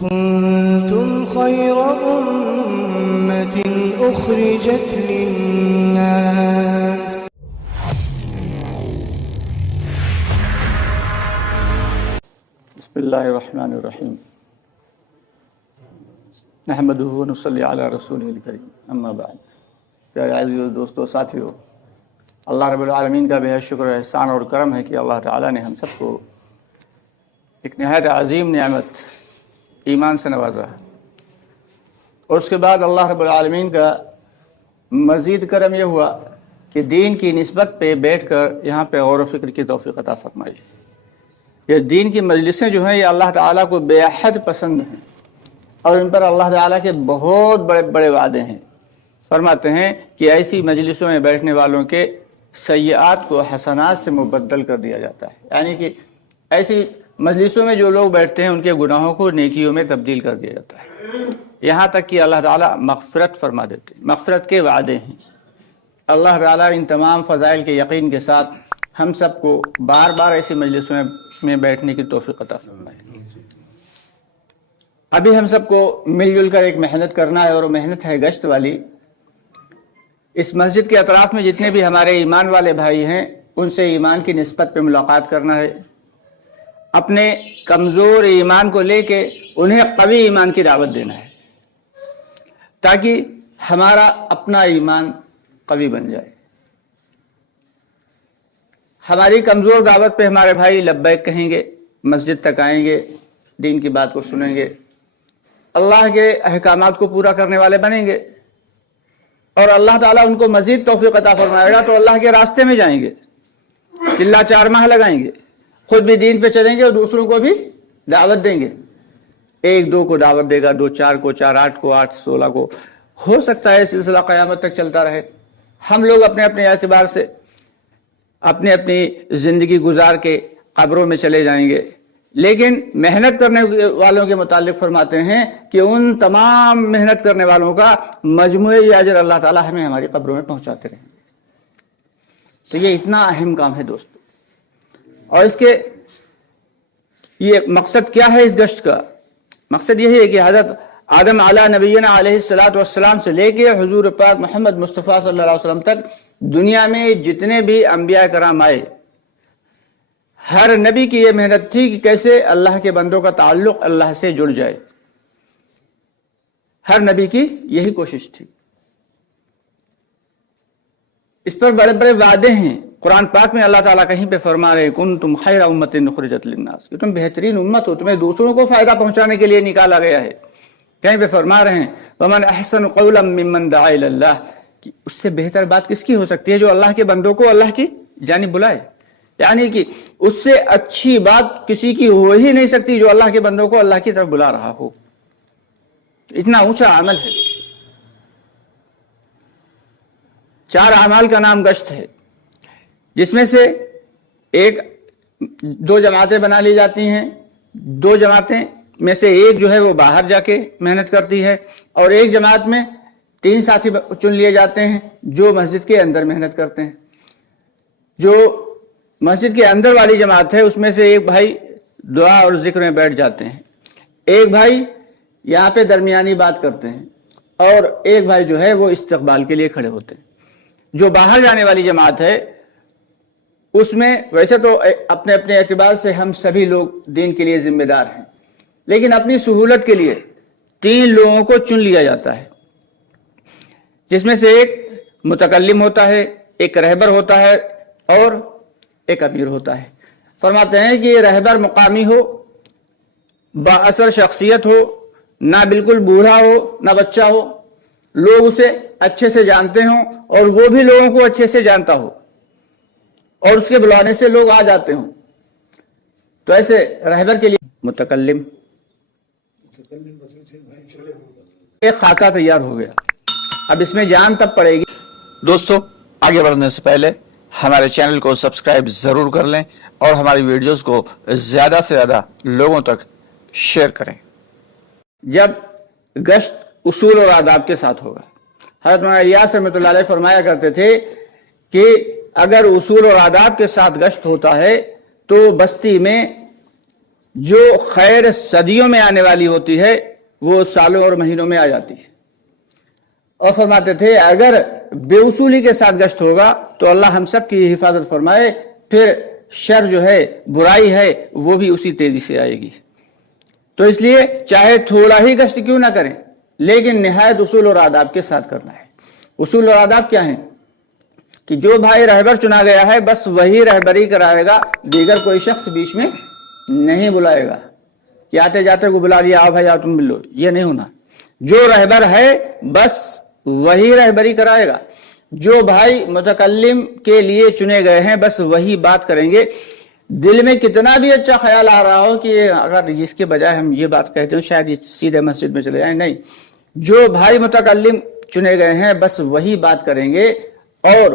كنتم خير أمة أخرجت للناس بسم اللہ الرحمن الرحیم نحمدہ و نصلی علی رسولہ الکریم اما بعد۔ پیارے عزیز دوستو ساتھیو، اللہ رب العالمین کا بے حد شکر و احسان اور کرم ہے کہ اللہ تعالیٰ نے ہم سب کو ایک نہایت عظیم نعمت ایمان سے نوازا، اور اس کے بعد اللہ رب العالمین کا مزید کرم یہ ہوا کہ دین کی نسبت پہ بیٹھ کر یہاں پہ غور و فکر کی توفیق عطا فرمائی۔ یہ دین کی مجلسیں جو ہیں یہ اللہ تعالیٰ کو بے حد پسند ہیں، اور ان پر اللہ تعالیٰ کے بہت بڑے بڑے وعدے ہیں۔ فرماتے ہیں کہ ایسی مجلسوں میں بیٹھنے والوں کے سیئات کو حسنات سے مبدل کر دیا جاتا ہے، یعنی کہ ایسی مجلسوں میں جو لوگ بیٹھتے ہیں ان کے گناہوں کو نیکیوں میں تبدیل کر دیا جاتا ہے، یہاں تک کہ اللہ تعالیٰ مغفرت فرما دیتے ہیں، مغفرت کے وعدے ہیں۔ اللہ تعالیٰ ان تمام فضائل کے یقین کے ساتھ ہم سب کو بار بار ایسی مجلسوں میں بیٹھنے کی توفیق عطا فرمائے۔ ابھی ہم سب کو مل جل کر ایک محنت کرنا ہے، اور وہ محنت ہے گشت والی۔ اس مسجد کے اطراف میں جتنے بھی ہمارے ایمان والے بھائی ہیں ان سے ایمان کی نسبت پہ ملاقات کرنا ہے، اپنے کمزور ایمان کو لے کے انہیں قوی ایمان کی دعوت دینا ہے، تاکہ ہمارا اپنا ایمان قوی بن جائے۔ ہماری کمزور دعوت پہ ہمارے بھائی لبیک کہیں گے، مسجد تک آئیں گے، دین کی بات کو سنیں گے، اللہ کے احکامات کو پورا کرنے والے بنیں گے، اور اللہ تعالیٰ ان کو مزید توفیق عطا فرمائے گا تو اللہ کے راستے میں جائیں گے، چلا 4 ماہ لگائیں گے، خود بھی دین پہ چلیں گے اور دوسروں کو بھی دعوت دیں گے۔ 1-2 کو دعوت دے گا، 2 4 کو، 4 8 کو، 8 16 کو، ہو سکتا ہے سلسلہ قیامت تک چلتا رہے۔ ہم لوگ اپنے اپنے اعتبار سے اپنی اپنی زندگی گزار کے قبروں میں چلے جائیں گے، لیکن محنت کرنے والوں کے متعلق فرماتے ہیں کہ ان تمام محنت کرنے والوں کا مجموعی اجر اللہ تعالیٰ ہمیں ہماری قبروں میں پہنچاتے رہیں گے۔ تو یہ اتنا اہم کام ہے دوستو، اور اس کے یہ مقصد کیا ہے؟ اس گشت کا مقصد یہ ہے کہ حضرت آدم علیہ نبینا علیہ السلام سے لے کے حضور پاک محمد مصطفیٰ صلی اللہ علیہ وسلم تک دنیا میں جتنے بھی انبیاء کرام آئے، ہر نبی کی یہ محنت تھی کہ کیسے اللہ کے بندوں کا تعلق اللہ سے جڑ جائے۔ ہر نبی کی یہی کوشش تھی۔ اس پر بڑے بڑے وعدے ہیں۔ قرآن پاک میں اللہ تعالیٰ کہیں پہ فرما رہے کنتم خیر امۃ اخرجت للناس، کہ تم بہترین امت ہو، تمہیں دوسروں کو فائدہ پہنچانے کے لیے نکالا گیا ہے۔ کہیں پہ فرما رہے ہیں ومن احسن قولا ممن دعا الی اللہ، کہ اس سے بہتر بات کس کی ہو سکتی ہے جو اللہ کے بندوں کو اللہ کی جانب بلائے، یعنی کہ اس سے اچھی بات کسی کی ہو ہی نہیں سکتی جو اللہ کے بندوں کو اللہ کی طرف بلا رہا ہو۔ اتنا اونچا عمل ہے۔ 4 اعمال کا نام گشت ہے، جس میں سے 2 جماعتیں بنا لی جاتی ہیں، 2 جماعتیں میں سے ایک جو ہے وہ باہر جا کے محنت کرتی ہے، اور ایک جماعت میں 3 ساتھی چن لیے جاتے ہیں جو مسجد کے اندر محنت کرتے ہیں۔ جو مسجد کے اندر والی جماعت ہے اس میں سے ایک بھائی دعا اور ذکر میں بیٹھ جاتے ہیں، ایک بھائی یہاں پہ درمیانی بات کرتے ہیں، اور ایک بھائی جو ہے وہ استقبال کے لیے کھڑے ہوتے ہیں۔ جو باہر جانے والی جماعت ہے اس میں ویسے تو اپنے اپنے اعتبار سے ہم سبھی لوگ دین کے لیے ذمہ دار ہیں، لیکن اپنی سہولت کے لیے 3 لوگوں کو چن لیا جاتا ہے، جس میں سے ایک متکلم ہوتا ہے، ایک رہبر ہوتا ہے، اور ایک امیر ہوتا ہے۔ فرماتے ہیں کہ یہ رہبر مقامی ہو، با اثر شخصیت ہو، نہ بالکل بوڑھا ہو نہ بچہ ہو، لوگ اسے اچھے سے جانتے ہوں اور وہ بھی لوگوں کو اچھے سے جانتا ہو، اور اس کے بلانے سے لوگ آ جاتے ہوں۔ تو ایسے رہبر کے لیے متکلم ایک خاکہ تیار ہو گیا، اب اس میں جان تب پڑے گی۔ دوستو، آگے بڑھنے سے پہلے ہمارے چینل کو سبسکرائب ضرور کر لیں، اور ہماری ویڈیوز کو زیادہ سے زیادہ لوگوں تک شیئر کریں۔ جب گشت اصول اور آداب کے ساتھ ہوگا، حضرت مولانا الیاس رحمۃ اللہ علیہ فرمایا کرتے تھے کہ اگر اصول اور آداب کے ساتھ گشت ہوتا ہے تو بستی میں جو خیر صدیوں میں آنے والی ہوتی ہے وہ سالوں اور مہینوں میں آ جاتی ہے۔ اور فرماتے تھے اگر بے اصولی کے ساتھ گشت ہوگا تو اللہ ہم سب کی حفاظت فرمائے، پھر شر جو ہے، برائی ہے، وہ بھی اسی تیزی سے آئے گی۔ تو اس لیے چاہے تھوڑا ہی گشت کیوں نہ کریں، لیکن نہایت اصول اور آداب کے ساتھ کرنا ہے۔ اصول اور آداب کیا ہیں؟ کہ جو بھائی رہبر چنا گیا ہے بس وہی رہبری کرائے گا، دیگر کوئی شخص بیچ میں نہیں بلائے گا کہ آتے جاتے کو بلا لیا، آؤ بھائی آؤ تم ملو، یہ نہیں ہونا۔ جو رہبر ہے بس وہی رہبری کرائے گا، جو بھائی متکلم کے لیے چنے گئے ہیں بس وہی بات کریں گے۔ دل میں کتنا بھی اچھا خیال آ رہا ہو کہ اگر اس کے بجائے ہم یہ بات کہتے ہیں شاید یہ سیدھے مسجد میں چلے جائیں، نہیں، جو بھائی متکلم چنے گئے ہیں بس وہی بات کریں گے اور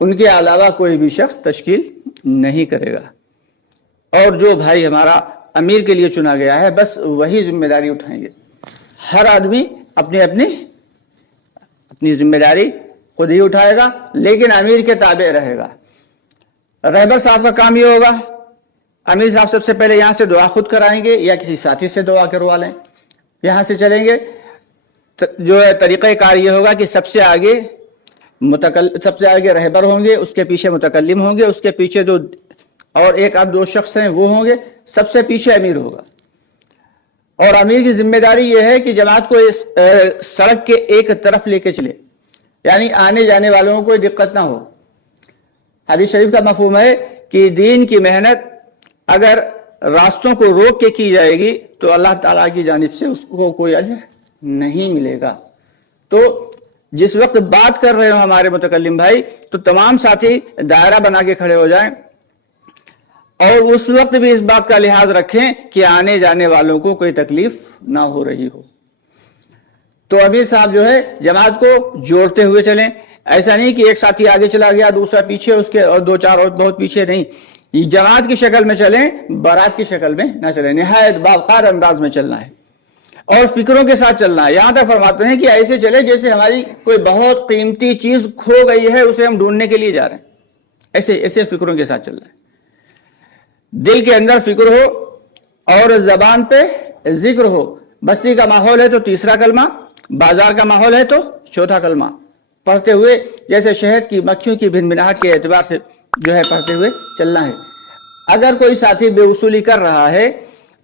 ان کے علاوہ کوئی بھی شخص تشکیل نہیں کرے گا۔ اور جو بھائی ہمارا امیر کے لیے چنا گیا ہے بس وہی ذمہ داری اٹھائیں گے۔ ہر آدمی اپنی ذمہ داری خود ہی اٹھائے گا، لیکن امیر کے تابع رہے گا۔ رہبر صاحب کا کام یہ ہوگا، امیر صاحب سب سے پہلے یہاں سے دعا خود کرائیں گے یا کسی ساتھی سے دعا کروا لیں، یہاں سے چلیں گے۔ جو ہے طریقہ کار یہ ہوگا کہ سب سے آگے رہبر ہوں گے، اس کے پیچھے متکلم ہوں گے، اس کے پیچھے جو اور ایک آدھ دو شخص ہیں وہ ہوں گے، سب سے پیچھے امیر ہوگا۔ اور امیر کی ذمہ داری یہ ہے کہ جماعت کو اس سڑک کے ایک طرف لے کے چلے، یعنی آنے جانے والوں کو کوئی دقت نہ ہو۔ حدیث شریف کا مفہوم ہے کہ دین کی محنت اگر راستوں کو روک کے کی جائے گی تو اللہ تعالیٰ کی جانب سے اس کو کوئی اجر نہیں ملے گا۔ تو جس وقت بات کر رہے ہو ہمارے متکلم بھائی تو تمام ساتھی دائرہ بنا کے کھڑے ہو جائیں، اور اس وقت بھی اس بات کا لحاظ رکھیں کہ آنے جانے والوں کو کوئی تکلیف نہ ہو رہی ہو۔ تو امیر صاحب جو ہے جماعت کو جوڑتے ہوئے چلیں، ایسا نہیں کہ ایک ساتھی آگے چلا گیا دوسرا پیچھے اس کے اور دو چار اور بہت پیچھے، نہیں، جماعت کی شکل میں چلیں، بارات کی شکل میں نہ چلیں، نہایت باوقار انداز میں چلنا ہے اور فکروں کے ساتھ چلنا ہے۔ یہاں تک فرماتے ہیں کہ ایسے چلے جیسے ہماری کوئی بہت قیمتی چیز کھو گئی ہے، اسے ہم ڈھونڈنے کے لیے جا رہے ہیں، ایسے فکروں کے ساتھ چلنا ہے۔ دل کے اندر فکر ہو اور زبان پہ ذکر ہو۔ بستی کا ماحول ہے تو تیسرا کلمہ، بازار کا ماحول ہے تو چوتھا کلمہ پڑھتے ہوئے، جیسے شہد کی مکھیوں کی بھنبھناہٹ کے اعتبار سے جو ہے پڑھتے ہوئے چلنا ہے۔ اگر کوئی ساتھی بے اصولی کر رہا ہے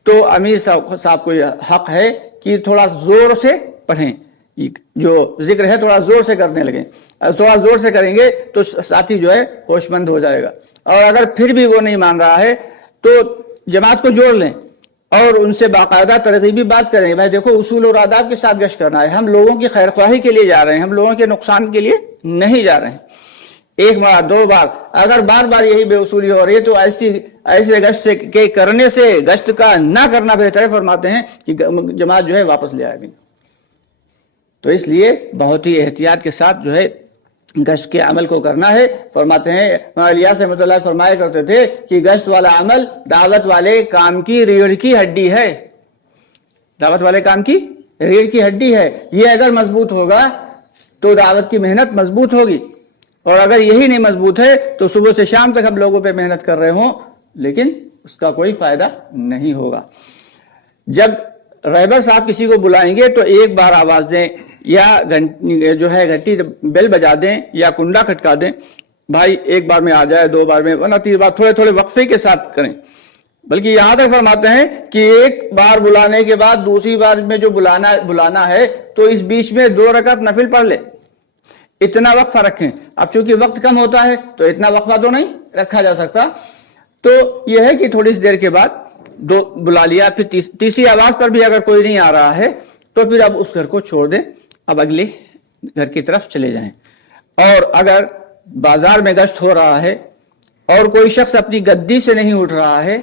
تو امیر صاحب کو حق ہے کہ تھوڑا زور سے پڑھیں، جو ذکر ہے تھوڑا زور سے کرنے لگیں، تھوڑا زور سے کریں گے تو ساتھی جو ہے ہوش مند ہو جائے گا۔ اور اگر پھر بھی وہ نہیں مان رہا ہے تو جماعت کو جوڑ لیں اور ان سے باقاعدہ ترغیبی بات کریں، بھائی دیکھو اصول اور آداب کے ساتھ گشت کرنا ہے، ہم لوگوں کی خیر خواہی کے لیے جا رہے ہیں، ہم لوگوں کے نقصان کے لیے نہیں جا رہے ہیں۔ ایک بار دو بار اگر بار بار یہی بے اصولی ہو رہی ہے تو ایسے گشت کے کرنے سے گشت کا نہ کرنا بہتر ہے۔ فرماتے ہیں کہ جماعت جو ہے واپس لے آئے گی۔ تو اس لیے بہت ہی احتیاط کے ساتھ جو ہے گشت کے عمل کو کرنا ہے۔ فرماتے ہیں الیاس رحمۃ اللہ فرمایا کرتے تھے کہ گشت والا عمل دعوت والے کام کی ریڑھ کی ہڈی ہے، دعوت والے کام کی ریڑھ کی ہڈی ہے۔ یہ اگر مضبوط ہوگا تو دعوت کی محنت مضبوط ہوگی، اور اگر یہی نہیں مضبوط ہے تو صبح سے شام تک ہم لوگوں پہ محنت کر رہے ہوں لیکن اس کا کوئی فائدہ نہیں ہوگا۔ جب رہبر صاحب کسی کو بلائیں گے تو ایک بار آواز دیں یا جو ہے گھنٹی بیل بجا دیں یا کنڈا کھٹکا دیں، بھائی ایک بار میں آ جائے، دو بار میں، ورنہ تین بار، تھوڑے تھوڑے وقفے کے ساتھ کریں۔ بلکہ یہاں تک فرماتے ہیں کہ ایک بار بلانے کے بعد دوسری بار میں جو بلانا ہے تو اس بیچ میں 2 رکعت نفل پڑھ لے، اتنا وقفہ رکھیں۔ اب چونکہ وقت کم ہوتا ہے تو اتنا وقفہ تو نہیں رکھا جا سکتا، تو یہ ہے کہ تھوڑی سی دیر کے بعد بلا لیا، پھر تیسری آواز پر بھی اگر کوئی نہیں آ رہا ہے تو پھر اب اس گھر کو چھوڑ دیں، اب اگلے گھر کی طرف چلے جائیں۔ اور اگر بازار میں گشت ہو رہا ہے اور کوئی شخص اپنی گدی سے نہیں اٹھ رہا ہے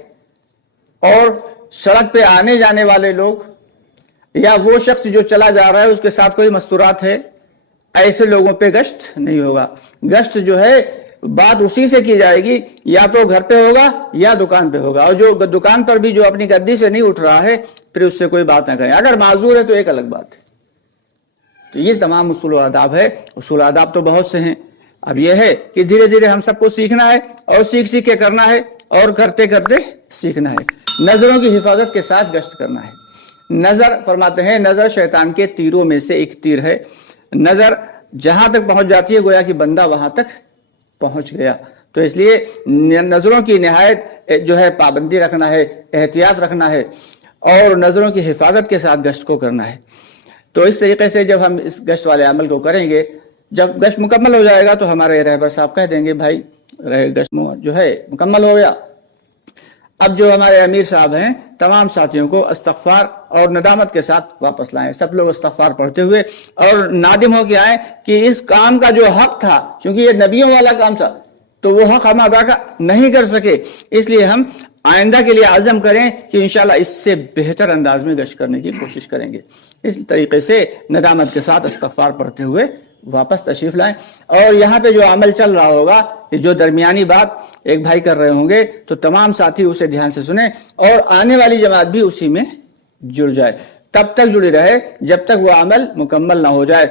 اور سڑک پہ آنے جانے والے لوگ یا وہ شخص جو چلا جا رہا ہے اس کے ساتھ کوئی مستورات ہے، ایسے لوگوں پہ گشت نہیں ہوگا۔ گشت جو ہے بات اسی سے کی جائے گی، یا تو گھر پہ ہوگا یا دکان پہ ہوگا، اور جو دکان پر بھی جو اپنی گدی سے نہیں اٹھ رہا ہے پھر اس سے کوئی بات نہ کریں۔ اگر معذور ہے تو ایک الگ بات ہے۔ تو یہ تمام اصول و آداب ہے۔ اصول و آداب تو بہت سے ہیں، اب یہ ہے کہ دھیرے دھیرے ہم سب کو سیکھنا ہے اور سیکھ کے کرنا ہے اور کرتے کرتے سیکھنا ہے۔ نظروں کی حفاظت کے ساتھ گشت کرنا ہے۔ نظر فرماتے ہیں نظر شیطان کے تیروں میں سے ایک تیر ہے، نظر جہاں تک پہنچ جاتی ہے گویا کہ بندہ وہاں تک پہنچ گیا، تو اس لیے نظروں کی نہایت جو ہے پابندی رکھنا ہے، احتیاط رکھنا ہے اور نظروں کی حفاظت کے ساتھ گشت کو کرنا ہے۔ تو اس طریقے سے جب ہم اس گشت والے عمل کو کریں گے، جب گشت مکمل ہو جائے گا تو ہمارے رہبر صاحب کہہ دیں گے بھائی گشت جو ہے مکمل ہو گیا۔ اب جو ہمارے امیر صاحب ہیں تمام ساتھیوں کو استغفار اور ندامت کے ساتھ واپس لائیں، سب لوگ استغفار پڑھتے ہوئے اور نادم ہو کے آئیں کہ اس کام کا جو حق تھا، کیونکہ یہ نبیوں والا کام تھا تو وہ حق ہم ادا نہیں کر سکے، اس لیے ہم آئندہ کے لیے عزم کریں کہ انشاءاللہ اس سے بہتر انداز میں گشت کرنے کی کوشش کریں گے۔ اس طریقے سے ندامت کے ساتھ استغفار پڑھتے ہوئے واپس تشریف لائیں۔ اور یہاں پہ جو عمل چل رہا ہوگا، جو درمیانی بات ایک بھائی کر رہے ہوں گے تو تمام ساتھی اسے دھیان سے سنیں اور آنے والی جماعت بھی اسی میں جڑ جائے، تب تک جڑی رہے جب تک وہ عمل مکمل نہ ہو جائے۔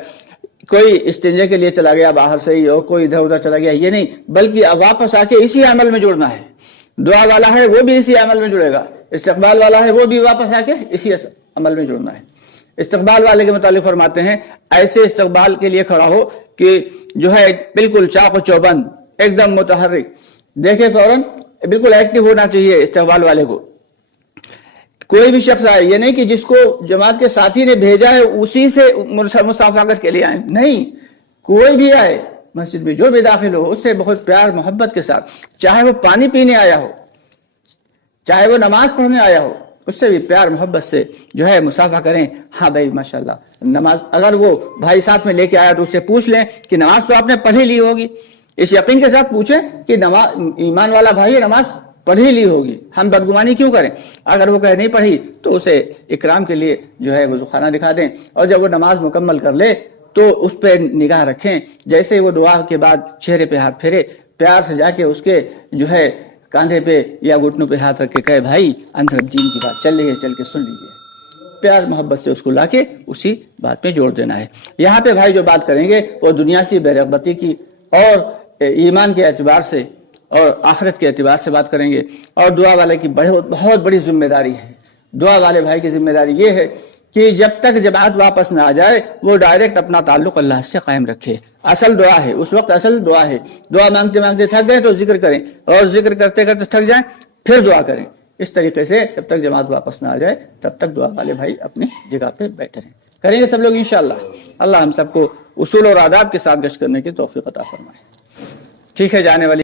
کوئی استنجے کے لیے چلا گیا باہر سے ہی اور کوئی ادھر ادھر چلا گیا، یہ نہیں، بلکہ اب واپس آ کے اسی عمل میں جڑنا ہے۔ دعا والا ہے وہ بھی اسی عمل میں جڑے گا، استقبال والا ہے وہ بھی واپس آ کے اسی عمل میں جڑنا ہے۔ استقبال والے کے متعلق فرماتے ہیں ایسے استقبال کے لیے کھڑا ہو کہ جو ہے بالکل چاق و چوبند، ایک دم متحرک، دیکھے فوراً بالکل ایکٹیو ہونا چاہیے استقبال والے کو۔ کوئی بھی شخص آئے، یہ نہیں کہ جس کو جماعت کے ساتھی نے بھیجا ہے اسی سے مصافحت کے لیے آئے، نہیں، کوئی بھی آئے مسجد میں جو بھی داخل ہو اس سے بہت پیار محبت کے ساتھ، چاہے وہ پانی پینے آیا ہو، چاہے وہ نماز پڑھنے آیا ہو، اس سے بھی پیار محبت سے جو ہے مصافحہ کریں۔ ہاں بھائی ماشاءاللہ نماز، اگر وہ بھائی ساتھ میں لے کے آیا تو اس سے پوچھ لیں کہ نماز تو آپ نے پڑھ ہی لی ہوگی، اس یقین کے ساتھ پوچھیں کہ ایمان والا بھائی نماز پڑھ ہی لی ہوگی، ہم بدگمانی کیوں کریں۔ اگر وہ کہے نہیں پڑھی تو اسے اکرام کے لیے جو ہے وضو خانہ دکھا دیں، اور جب وہ نماز مکمل کر لے تو اس پہ نگاہ رکھیں، جیسے وہ دعا کے بعد چہرے پہ ہاتھ پھیرے، پیار سے جا کے اس کے جو ہے کاندھے پہ یا گھٹنوں پہ ہاتھ رکھ کے کہے بھائی اندر دین کی بات چل رہی ہے، چل کے سن لیجیے، پیار محبت سے اس کو لا کے اسی بات پہ جوڑ دینا ہے۔ یہاں پہ بھائی جو بات کریں گے وہ دنیا سے بے رغبتی کی اور ایمان کے اعتبار سے اور آخرت کے اعتبار سے بات کریں گے۔ اور دعا والے کی بہت بڑی ذمہ داری ہے، دعا والے بھائی کی ذمہ داری یہ ہے کہ جب تک جماعت واپس نہ آ جائے وہ ڈائریکٹ اپنا تعلق اللہ سے قائم رکھے۔ اصل دعا ہے، اس وقت اصل دعا ہے، دعا مانگتے مانگتے تھک گئے تو ذکر کریں، اور ذکر کرتے کرتے تھک جائیں پھر دعا کریں۔ اس طریقے سے جب تک جماعت واپس نہ آ جائے تب تک دعا والے بھائی اپنی جگہ پہ بیٹھے رہیں۔ کریں گے سب لوگ انشاءاللہ۔ اللہ ہم سب کو اصول اور آداب کے ساتھ گشت کرنے کی توفیق عطا فرمائے۔ ٹھیک ہے، جانے والی